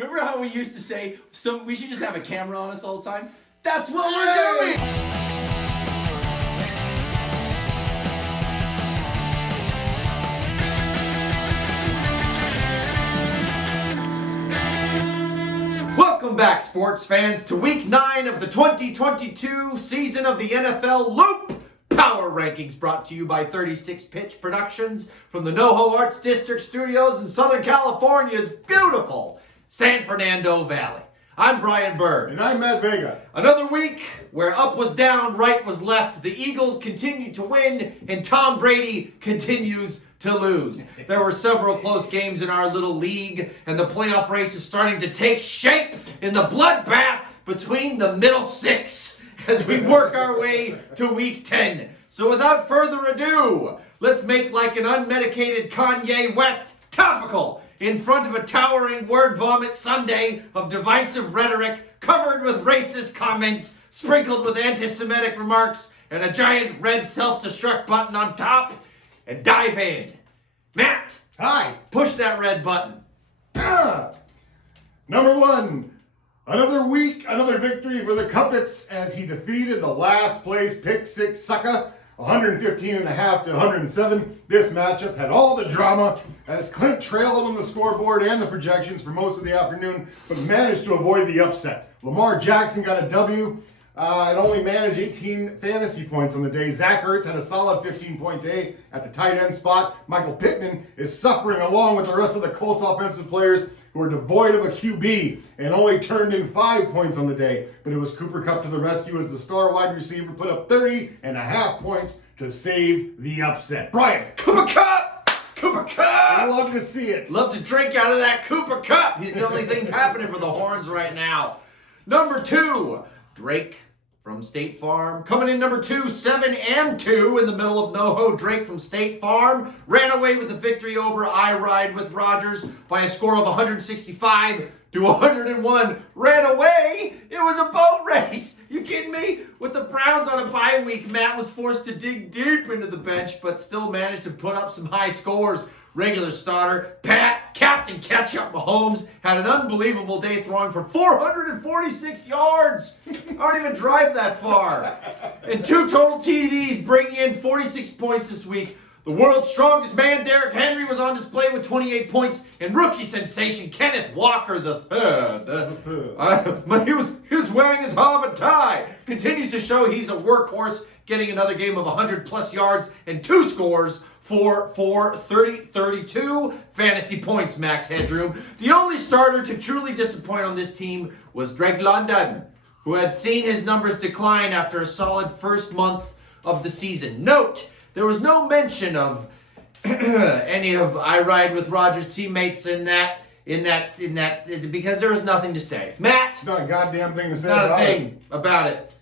Remember how we used to say, so we should just have a camera on us all the time? That's what we're doing! Welcome back, sports fans, to Week 9 of the 2022 season of the NFL Loop Power Rankings, brought to you by 36 Pitch Productions from the NoHO Arts District studios in Southern California's beautiful San Fernando Valley. I'm Brian Bird. And I'm Matt Vega. Another week where up was down, right was left. The Eagles continue to win, and Tom Brady continues to lose. There were several close games in our little league, and the playoff race is starting to take shape in the bloodbath between the middle six as we work our way to Week 10. So without further ado, let's make like an unmedicated Kanye West topical in front of a towering word vomit sundae of divisive rhetoric covered with racist comments, sprinkled with anti-Semitic remarks, and a giant red self-destruct button on top, and dive in. Matt! Hi! Push that red button. Number 1. Another week, another victory for the Cuppets as he defeated the last place pick six sucker 115.5 to 107. This matchup had all the drama as Clint trailed on the scoreboard and the projections for most of the afternoon, but managed to avoid the upset. Lamar Jackson got a W and only managed 18 fantasy points on the day. Zach Ertz had a solid 15-point day at the tight end spot. Michael Pittman is suffering along with the rest of the Colts offensive players who are devoid of a QB and only turned in 5 points on the day. But it was Cooper Kupp to the rescue as the star wide receiver put up 30.5 points to save the upset. Brian, Cooper Kupp! Cooper Kupp! I love to see it. Love to drink out of that Cooper Kupp. He's the only thing happening for the Horns right now. Number 2, Drake from State Farm. Coming in number 2, 7-2 in the middle of NoHo. Drake from State Farm ran away with the victory over I Ride with Rogers by a score of 165 to 101. Ran away? It was a boat race. You kidding me? With the Browns on a bye week, Matt was forced to dig deep into the bench, but still managed to put up some high scores. Regular starter Pat, Captain Ketchup Mahomes, had an unbelievable day throwing for 446 yards. I don't even drive that far. And 2 total TDs, bringing in 46 points this week. The world's strongest man, Derrick Henry, was on display with 28 points, and rookie sensation Kenneth Walker III, he was wearing his Harvard tie, continues to show he's a workhorse, getting another game of 100-plus yards and 2 scores for 32 fantasy points, Max Headroom. The only starter to truly disappoint on this team was Drake London, who had seen his numbers decline after a solid first month of the season. Note, there was no mention of any of I Ride with Rogers teammates in that, because there was nothing to say. Matt? It's not a goddamn thing to say Not about a thing about it.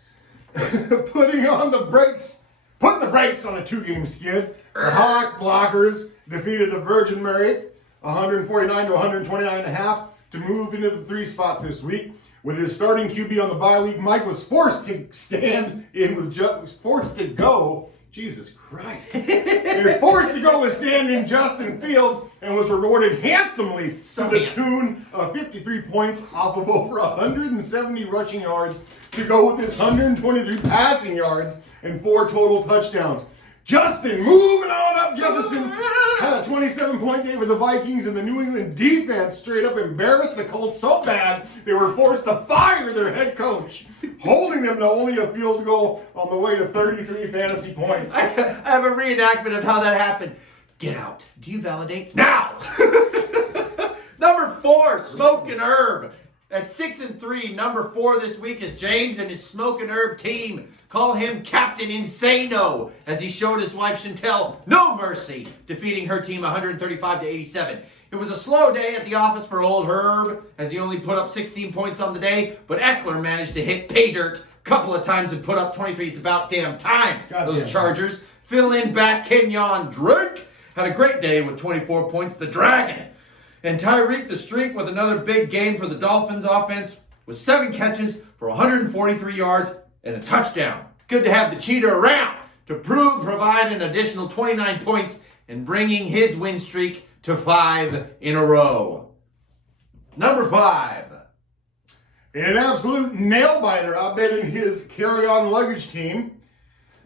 Putting the brakes on a 2-game skid. The Hawk Blockers defeated the Virgin Mary 149 to 129.5 to move into the 3 spot this week. With his starting QB on the bye week, Mike was forced to go. Jesus Christ. He was forced to go with standing Justin Fields and was rewarded handsomely to the tune of 53 points off of over 170 rushing yards to go with his 123 passing yards and 4 total touchdowns. Justin, moving on up, Jefferson had a 27-point day with the Vikings, and the New England defense straight up embarrassed the Colts so bad they were forced to fire their head coach, holding them to only a field goal on the way to 33 fantasy points. I have a reenactment of how that happened. Get out. Do you validate? Now! Number 4, Smoke and Herb. At 6-3, number 4 this week is James and his Smoke and Herb team. Call him Captain Insano, as he showed his wife Chantel no mercy, defeating her team 135 to 87. It was a slow day at the office for old Herb, as he only put up 16 points on the day, but Eckler managed to hit pay dirt a couple of times and put up 23. It's about damn time. Those Chargers. Fill in back Kenyon Drake had a great day with 24 points. The Dragon. And Tyreek the Streak with another big game for the Dolphins offense with 7 catches for 143 yards and a touchdown. Good to have the cheater around to provide an additional 29 points and bringing his win streak to 5 in a row. Number 5. In an absolute nail-biter, I bet in his carry-on luggage team,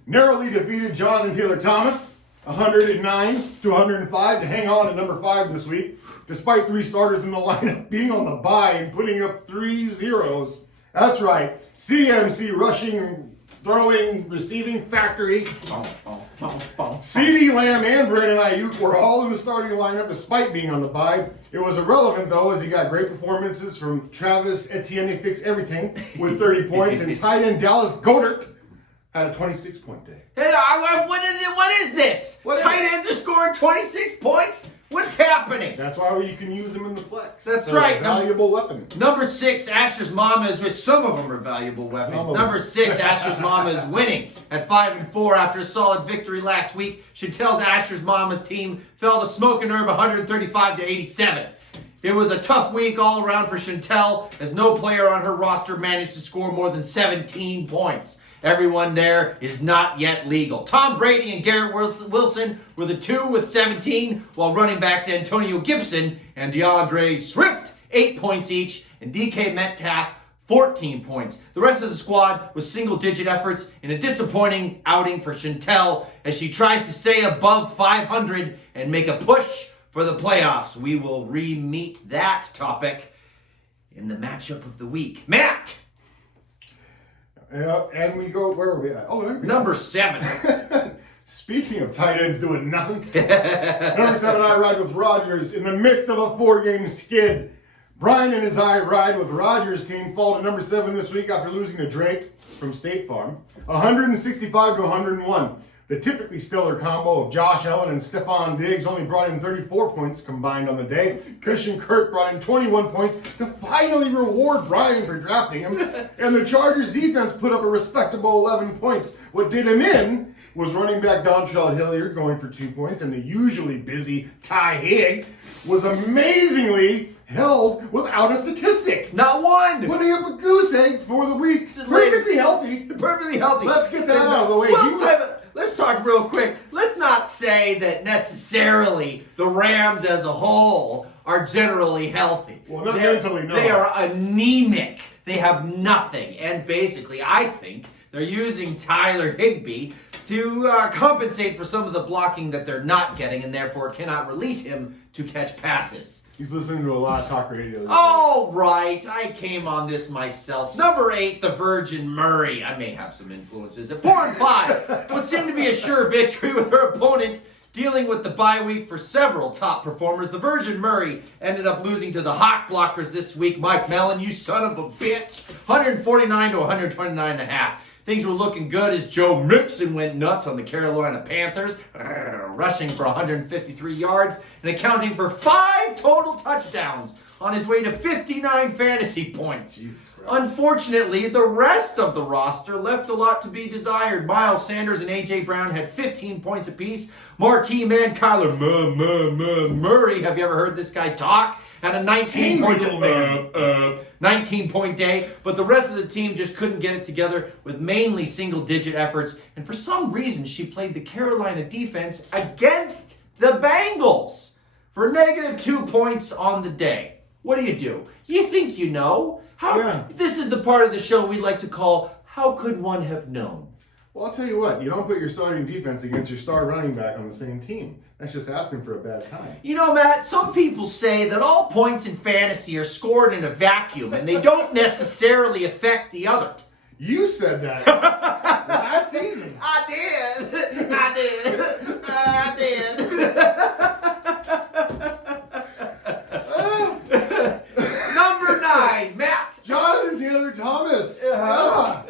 narrowly defeated Jonathan Taylor Thomas, 109 to 105 to hang on at number 5 this week, despite 3 starters in the lineup being on the bye and putting up 3 zeros. That's right, CMC rushing, throwing, receiving factory. CeeDee Lamb and Brandon Ayuk were all in the starting lineup despite being on the bye. It was irrelevant though, as he got great performances from Travis Etienne Fix Everything with 30 points, and tight end Dallas Goedert had a 26-point day. Hey, what is this? Tight ends are scoring 26 points? What's happening? That's why you can use them in the flex. That's They're right. a valuable weapon. Number 6, Asher's Mama is with. Some of them are valuable weapons. Number 6, Asher's Mama is winning at 5-4 after a solid victory last week. Chantel's Asher's Mama's team fell to Smoke and Herb 135 to 87. It was a tough week all around for Chantel, as no player on her roster managed to score more than 17 points. Everyone there is not yet legal. Tom Brady and Garrett Wilson were the 2 with 17, while running backs Antonio Gibson and DeAndre Swift 8 points each, and DK Metcalf 14 points. The rest of the squad was single-digit efforts in a disappointing outing for Chantel as she tries to stay above 500 and make a push for the playoffs. We will re-meet that topic in the matchup of the week. Matt! And we go, where are we at? Oh, there we go. Number 7. Speaking of tight ends doing nothing, number 7, I ride with Rodgers in the midst of a 4-game skid. Brian and his I ride with Rodgers' team fall to number 7 this week after losing to Drake from State Farm, 165 to 101. The typically stellar combo of Josh Allen and Stephon Diggs only brought in 34 points combined on the day. Christian Kirk brought in 21 points to finally reward Brian for drafting him. And the Chargers defense put up a respectable 11 points. What did him in was running back Dontrell Hilliard going for 2 points, and the usually busy Ty Higg was amazingly held without a statistic. Not one! Putting up a goose egg for the week. Perfectly healthy. Perfectly healthy. Let's get that out of the way. Let's talk real quick. Let's not say that necessarily the Rams as a whole are generally healthy. Well, not mentally, no. They are anemic. They have nothing. And basically, I think they're using Tyler Higbee to compensate for some of the blocking that they're not getting, and therefore cannot release him to catch passes. He's listening to a lot of talk radio. Oh, right. I came on this myself. Number 8, the Virgin Murray. I may have some influences. At 4-5, what seemed to be a sure victory with her opponent dealing with the bye week for several top performers. The Virgin Murray ended up losing to the Hawk Blockers this week. Mike Mellon, you son of a bitch. 149 to 129.5. Things were looking good as Joe Mixon went nuts on the Carolina Panthers, rushing for 153 yards and accounting for 5 total touchdowns on his way to 59 fantasy points. Unfortunately, the rest of the roster left a lot to be desired. Miles Sanders and A.J. Brown had 15 points apiece. Marquee man Kyler Murray, have you ever heard this guy talk? Had a 19-point day, but the rest of the team just couldn't get it together with mainly single-digit efforts. And for some reason, she played the Carolina defense against the Bengals for -2 points on the day. What do? You think you know? This is the part of the show we like to call, How Could One Have Known? Well, I'll tell you what. You don't put your starting defense against your star running back on the same team. That's just asking for a bad time. You know, Matt, some people say that all points in fantasy are scored in a vacuum and they don't necessarily affect the other. You said that last season. I did. Number 9, Matt. Jonathan Taylor Thomas. Yeah.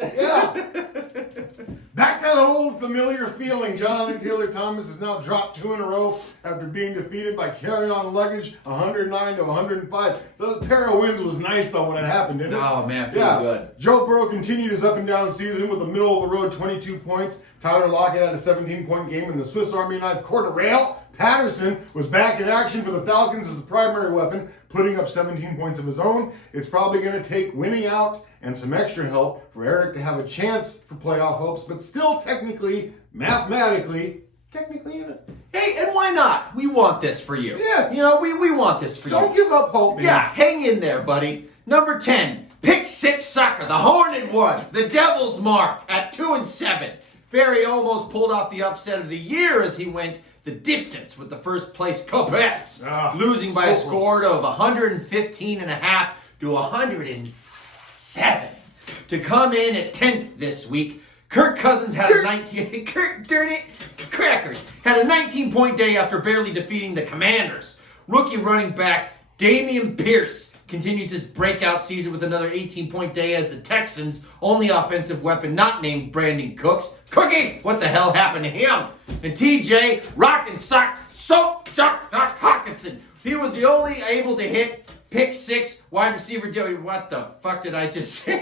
Back to that old familiar feeling. Jonathan Taylor Thomas has now dropped 2 in a row after being defeated by carry-on luggage, 109 to 105. The pair of wins was nice though when it happened, didn't it? Oh man, feel good. Joe Burrow continued his up and down season with a middle-of-the-road 22 points. Tyler Lockett had a 17-point game, and the Swiss Army knife Cordero Patterson was back in action for the Falcons as the primary weapon, putting up 17 points of his own. It's probably going to take winning out and some extra help for Eric to have a chance for playoff hopes, but still technically, mathematically, technically in it. Hey, and why not? We want this for you. Yeah. You know, we want this for you. Don't give up hope, man. Yeah, hang in there, buddy. Number 10, pick 6 sucker, the horned one, the devil's mark at 2-7. Barry almost pulled off the upset of the year as he went the distance with the first place Cupettes, losing by a score of 115.5 to 107 to come in at 10th this week. Kirk Cousins had a 19-point day after barely defeating the Commanders. Rookie running back Dameon Pierce continues his breakout season with another 18-point day as the Texans' only offensive weapon not named Brandon Cooks. Cookie! What the hell happened to him? And TJ Rockin' Sock Soap Jock Doc Hawkinson. He was the only able to hit pick 6 wide receiver. What the fuck did I just say?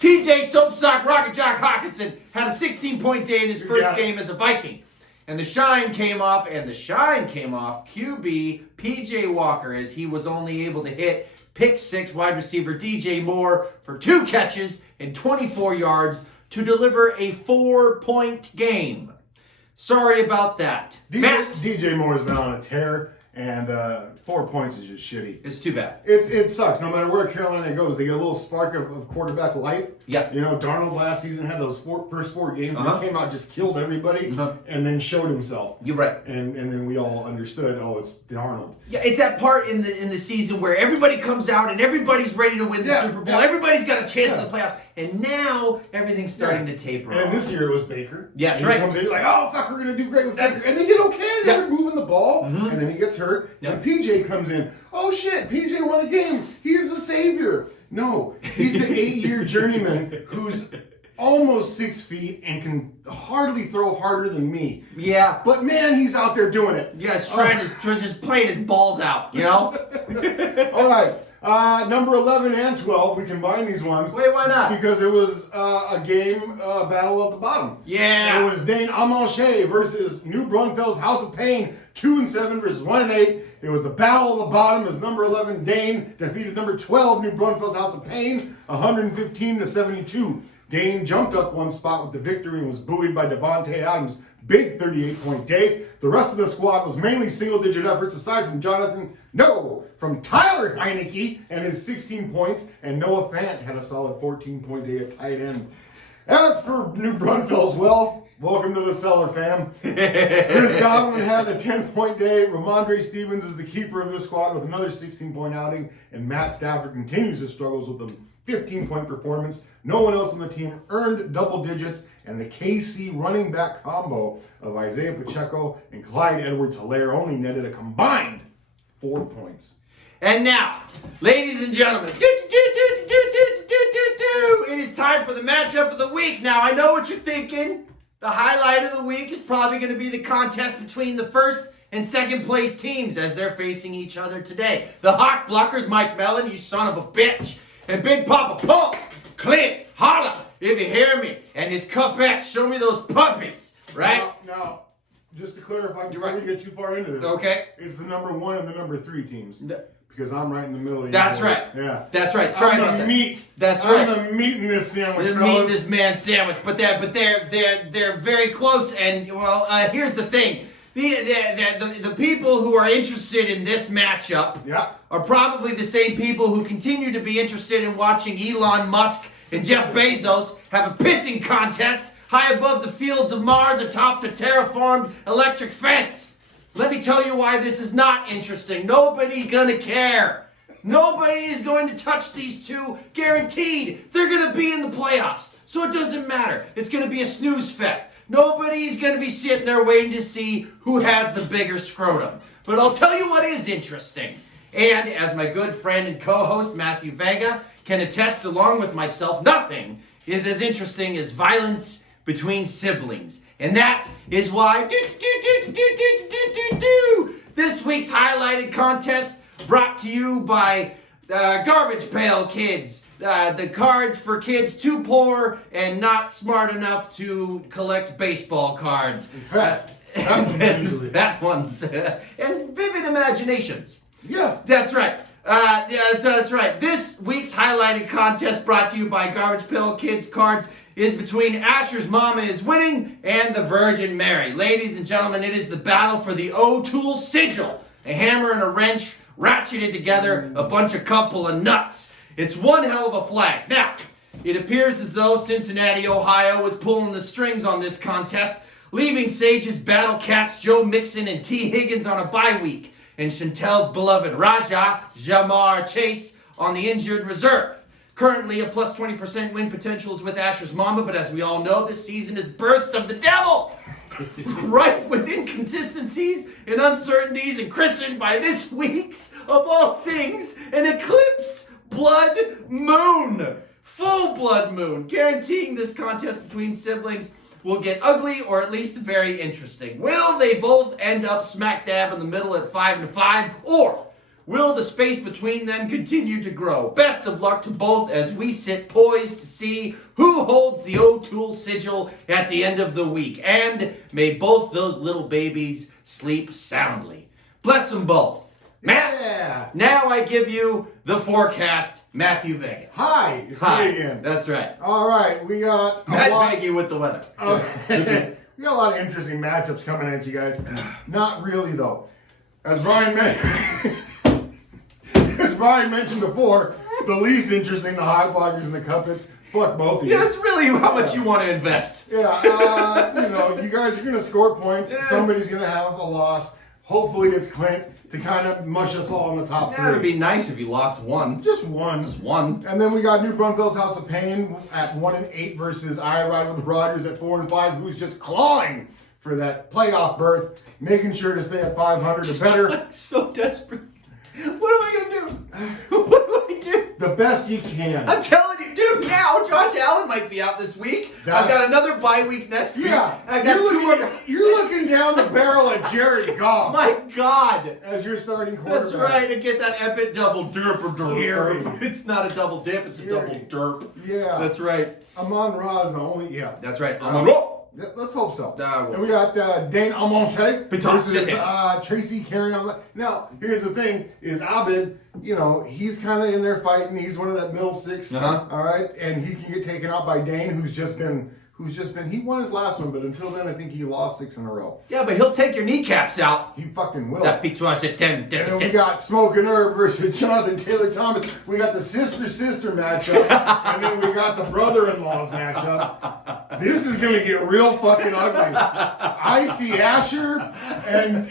TJ Soap Sock Rocket Jock Hawkinson had a 16-point day in his first game as a Viking. And the shine came off QB PJ Walker as he was only able to hit pick 6 wide receiver DJ Moore for 2 catches and 24 yards to deliver a 4-point game. Sorry about that. DJ Moore's been on a tear, and 4 points is just shitty. It's too bad. It sucks. No matter where Carolina goes, they get a little spark of quarterback life. Yeah. You know, Darnold last season had those first 4 games where he came out, just killed everybody, and then showed himself. You're right. And then we all understood, oh, it's Darnold. Yeah, it's that part in the season where everybody comes out and everybody's ready to win the Super Bowl. Yeah. Everybody's got a chance in the playoffs. And now everything's starting to taper off. And this year it was Baker. Yeah, that's and right. He comes in, you're like, oh, fuck, we're going to do great with Baker. And they did okay. They were moving the ball. And then he gets hurt. And PJ comes in. Oh, shit, PJ won the game. He's the savior. No, he's the 8-year journeyman who's almost 6 feet and can hardly throw harder than me. Yeah. But, man, he's out there doing it. Yes, just playing his balls out, you know? All right. Number 11 and 12, we combine these ones. Wait, why not? Because it was a game battle at the bottom. Yeah. It was Dane Amalche versus New Braunfels House of Pain, 2-7 versus 1-8. It was the battle of the bottom as number 11 Dane defeated number 12 New Braunfels House of Pain, 115-72. Dane jumped up 1 spot with the victory and was buoyed by Devontae Adams' big 38-point day. The rest of the squad was mainly single-digit efforts aside from from Tyler Heineke and his 16 points, and Noah Fant had a solid 14-point day at tight end. As for New Braunfels, well, welcome to the cellar, fam. Chris Godwin had a 10-point day. Ramondre Stevens is the keeper of the squad with another 16-point outing, and Matt Stafford continues his struggles with a 15-point performance. No one else on the team earned double digits, and the KC running back combo of Isaiah Pacheco and Clyde Edwards-Helaire only netted a combined 4 points. And now, ladies and gentlemen, it is time for the matchup of the week. Now, I know what you're thinking. The highlight of the week is probably going to be the contest between the first and second place teams as they're facing each other today. The Hawk Blockers, Mike Melon, you son of a bitch, and Big Papa Pump, Clint, holler, if you hear me, and his Cupettes, show me those puppies, right? Now, just to clarify, before we get too far into this, it's the number 1 and the number 3 teams. Because I'm right in the middle of That's right. Yeah. That's right. Sorry I'm about the that. meat. That's right. I'm the meat in this sandwich, The meat in this man's sandwich. But they're very close. And well, here's the thing. The people who are interested in this matchup are probably the same people who continue to be interested in watching Elon Musk and Jeff Bezos have a pissing contest high above the fields of Mars atop the terraformed electric fence. Let me tell you why this is not interesting. Nobody's gonna care. Nobody is going to touch these two, guaranteed. They're gonna be in the playoffs, so it doesn't matter. It's gonna be a snooze fest. Nobody's gonna be sitting there waiting to see who has the bigger scrotum. But I'll tell you what is interesting. And as my good friend and co-host Matthew Vega can attest along with myself, nothing is as interesting as violence between siblings. And that is why this week's highlighted contest brought to you by Garbage Pail Kids. The cards for kids too poor and not smart enough to collect baseball cards. In fact, that one's and vivid imaginations. Yeah. That's right. That's right. This week's highlighted contest brought to you by Garbage Pail Kids Cards is between Asher's Mama is Winning and the Virgin Mary. Ladies and gentlemen, it is the battle for the O'Toole Sigil. A hammer and a wrench ratcheted together a bunch of couple of nuts. It's one hell of a flag. Now, it appears as though Cincinnati, Ohio was pulling the strings on this contest, leaving Sage's battle cats Joe Mixon and T. Higgins on a bye week, and Chantel's beloved Raja Jamar Chase on the injured reserve. Currently, a plus 20% win potential is with Asher's Mama, but as we all know, this season is birth of the devil. Rife with inconsistencies and uncertainties, and christened by this week's, of all things, an eclipsed blood moon. Full blood moon, guaranteeing this contest between siblings will get ugly or at least very interesting. Will they both end up smack dab in the middle at 5-5, or will the space between them continue to grow? Best of luck to both as we sit poised to see who holds the O'Toole Sigil at the end of the week. And may both those little babies sleep soundly. Bless them both. Matt, Yeah. now I give you the forecast, Matthew Vega. Hi, it's Hi, me again. that's right. All right, we got a Matt lot. Vega with the weather. We got a lot of interesting matchups coming at you guys. Not really though. As Brian mentioned before, the least interesting, the hot bloggers and the cuppets. Fuck both of you. Yeah, that's really how much you want to invest. Yeah, you guys are gonna score points. Yeah. Somebody's gonna have a loss. Hopefully it's Clint to kind of mush us all in the top Yeah, it'd three. be nice if you lost one. Just one. Just one. And then we got New Braunfels House of Pain at 1-8 versus I Ride with Rogers at 4-5, who's just clawing for that playoff berth, making sure to stay at 500 or better. I'm so desperate. What am I gonna do? What do I do? The best you can. I'm telling you, dude. Now Josh Allen might be out this week. I've got another bye week next week. Yeah, I got you're looking down the barrel at Jared Goff My God. as your starting quarterback. That's right, to get that epic double derp. Scary. It's not a double dip, it's a double derp. Yeah. That's right. Amon Ra is the only, yeah. That's right. Yeah, let's hope so. We'll And we see. got Dane Amonche versus Beton. Tracy Carrion. Now, here's the thing, is Abid, he's kind of in there fighting. He's one of that middle six, all right? And he can get taken out by Dane, who's just been, he won his last one, but until then, I think he lost 6 in a row. Yeah, but he'll take your kneecaps out. He fucking will. That beat Josh at 10. And then we got Smoke and Herb versus Jonathan Taylor Thomas. We got the sister-sister matchup. And then we got the brother-in-laws matchup. This is going to get real fucking ugly. I see Asher and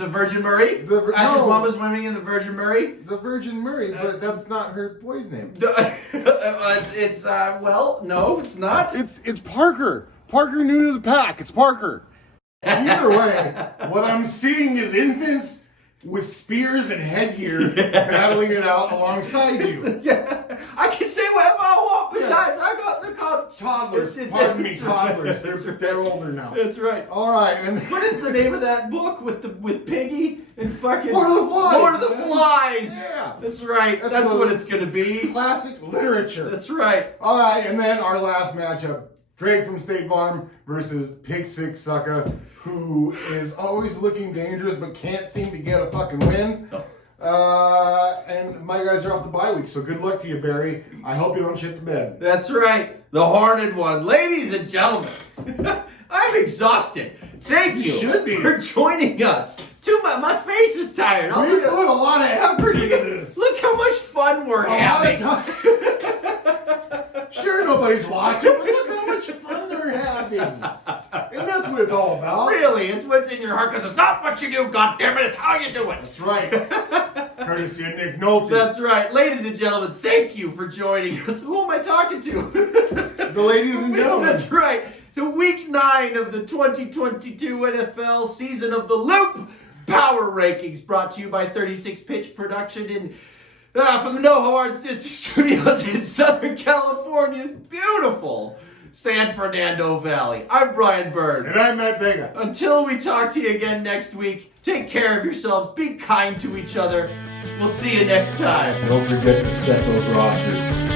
the Virgin Murray. Asher's Mama's winning in the Virgin Murray. the Virgin Murray, but that's not her boy's name. No, it's not. It's Parker. Parker new to the pack. It's Parker. Either way, what I'm seeing is infants with spears and headgear battling it out alongside you. Yeah, I can say whatever I want. Besides, I got the called Toddlers. Pardon me, toddlers. They're older now. That's right. All right. And What is the name of that book with Piggy and fucking Lord of the Flies. Lord of the Flies. Yeah. That's right. That's what it's gonna be. Classic literature. That's right. All right, and then our last matchup, Drake from State Farm versus Pig Six Sucker, who is always looking dangerous but can't seem to get a fucking win. And my guys are off the bye week, so good luck to you, Barry. I hope you don't shit the bed. That's right. The Horned One. Ladies and gentlemen, I'm exhausted. Thank you should be. for joining us. My face is tired. We put a lot of effort into this. Look how much fun we're A lot having. of time. Sure, nobody's watching, but look how much fun they're having. And that's what it's all about. Really, it's what's in your heart because it's not what you do, goddammit, it's how you do it. That's right. Courtesy of Nick Nolte. That's right. Ladies and gentlemen, thank you for joining us. Who am I talking to? The ladies and gentlemen. That's right. To week 9 of the 2022 NFL season of the Loop Power Rankings, brought to you by 36 Pitch Production in from the NoHO Arts District Studios in Southern California's beautiful San Fernando Valley. I'm Brian Burns. And I'm Matt Vega. Until we talk to you again next week, take care of yourselves, be kind to each other. We'll see you next time. Don't forget to set those rosters.